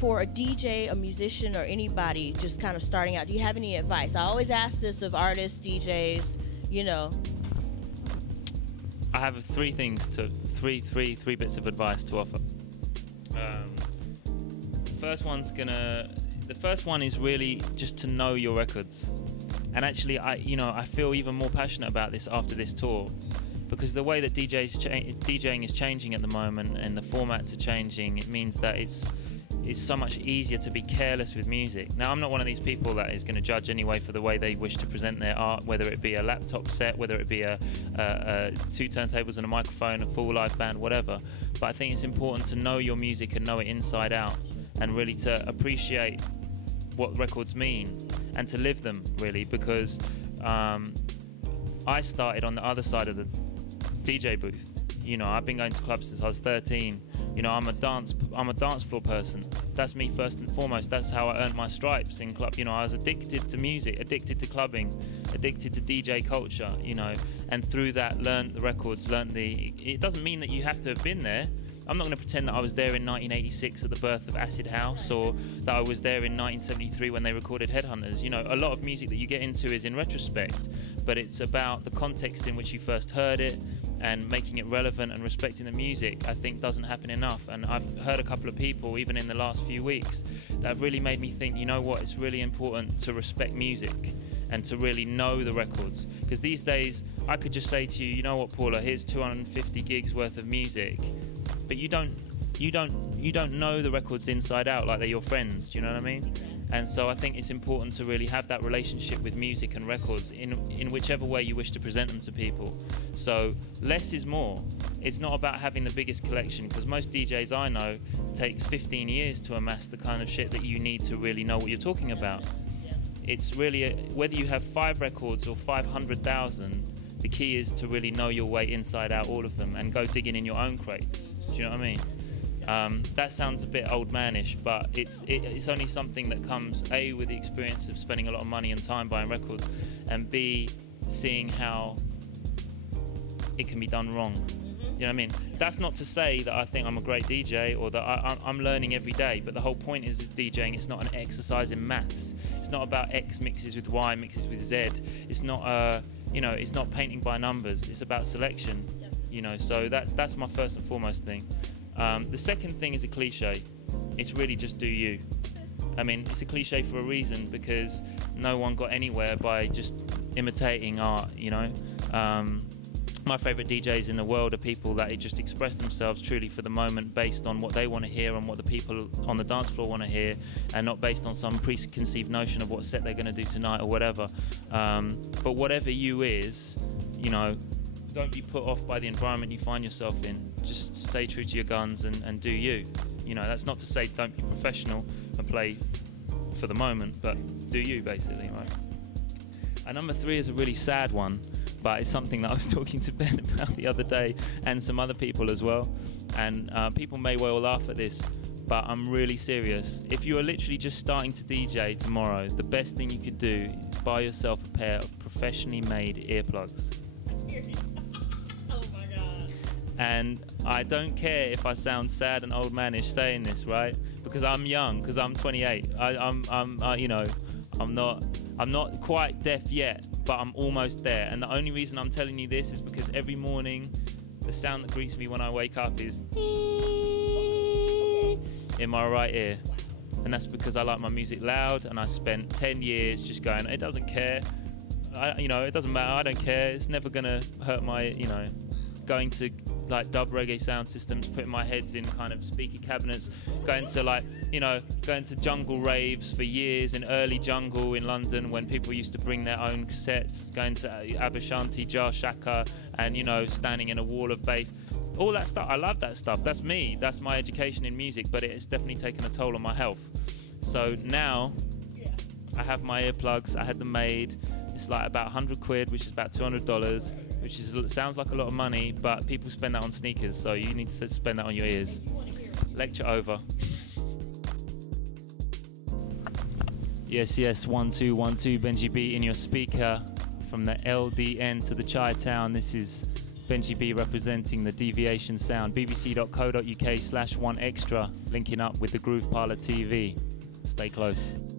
for a DJ, a musician, or anybody just kind of starting out, do you have any advice? I always ask this of artists, DJs, you know. I have three bits of advice to offer. The first one is really just to know your records. And actually, I feel even more passionate about this after this tour, because the way that DJing is changing at the moment and the formats are changing, it means that it's so much easier to be careless with music. Now, I'm not one of these people that is going to judge anyway for the way they wish to present their art, whether it be a laptop set, whether it be a 2 turntables and a microphone, a full live band, whatever. But I think it's important to know your music and know it inside out, and really to appreciate what records mean and to live them, really, because I started on the other side of the DJ booth. You know, I've been going to clubs since I was 13. You know, I'm a dance floor person. That's me first and foremost. That's how I earned my stripes in club. You know, I was addicted to music, addicted to clubbing, addicted to DJ culture, you know, and through that learned the records, it doesn't mean that you have to have been there. I'm not going to pretend that I was there in 1986 at the birth of Acid House, or that I was there in 1973 when they recorded Headhunters. You know, a lot of music that you get into is in retrospect, but it's about the context in which you first heard it, and making it relevant and respecting the music, I think, doesn't happen enough. And I've heard a couple of people, even in the last few weeks, that really made me think, you know what, it's really important to respect music and to really know the records. Because these days, I could just say to you, you know what, Paula, here's 250 gigs worth of music, but you don't know the records inside out like they're your friends. Do you know what I mean? And so I think it's important to really have that relationship with music and records in whichever way you wish to present them to people. So less is more. It's not about having the biggest collection, because most DJs I know takes 15 years to amass the kind of shit that you need to really know what you're talking about. It's really, whether you have 5 records or 500,000, the key is to really know your way inside out, all of them, and go digging in your own crates. Do you know what I mean? That sounds a bit old manish, but it's only something that comes A, with the experience of spending a lot of money and time buying records, and B, seeing how it can be done wrong. You know what I mean? That's not to say that I think I'm a great DJ or that I'm learning every day, but the whole point is DJing, it's not an exercise in maths. It's not about X mixes with Y mixes with Z. It's not it's not painting by numbers. It's about selection. You know, so that's my first and foremost thing. The second thing is a cliche. It's really just do you. I mean, it's a cliche for a reason, because no one got anywhere by just imitating art, you know. My favourite DJs in the world are people that just express themselves truly for the moment, based on what they want to hear and what the people on the dance floor want to hear, and not based on some preconceived notion of what set they're going to do tonight or whatever. But whatever you is, you know, don't be put off by the environment you find yourself in. Just stay true to your guns and do you. You know, that's not to say don't be professional and play for the moment, but do you, basically, right? And number 3 is a really sad one, but it's something that I was talking to Ben about the other day, and some other people as well. And people may well laugh at this, but I'm really serious. If you are literally just starting to DJ tomorrow, the best thing you could do is buy yourself a pair of professionally made earplugs. And I don't care if I sound sad and old manish saying this, right? Because I'm young, because I'm 28. I'm not quite deaf yet, but I'm almost there. And the only reason I'm telling you this is because every morning, the sound that greets me when I wake up is in my right ear. And that's because I like my music loud, and I spent 10 years just going, it doesn't care. It doesn't matter, I don't care. It's never gonna hurt my, going to like dub reggae sound systems, putting my heads in kind of speaker cabinets, going to jungle raves for years, in early jungle in London when people used to bring their own cassettes, going to Abashanti, Jar Shaka, and standing in a wall of bass. All that stuff, I love that stuff. That's me, that's my education in music, but it's definitely taken a toll on my health. So now I have my earplugs, I had them made. It's like about 100 quid, which is about $200, which sounds like a lot of money, but people spend that on sneakers, so you need to spend that on your ears. Lecture over. Yes, 1 2 1 2, Benji B in your speaker from the LDN to the Chi Town. This is Benji B representing the Deviation sound. bbc.co.uk/1extra, linking up with the Groove Parlor TV. Stay close.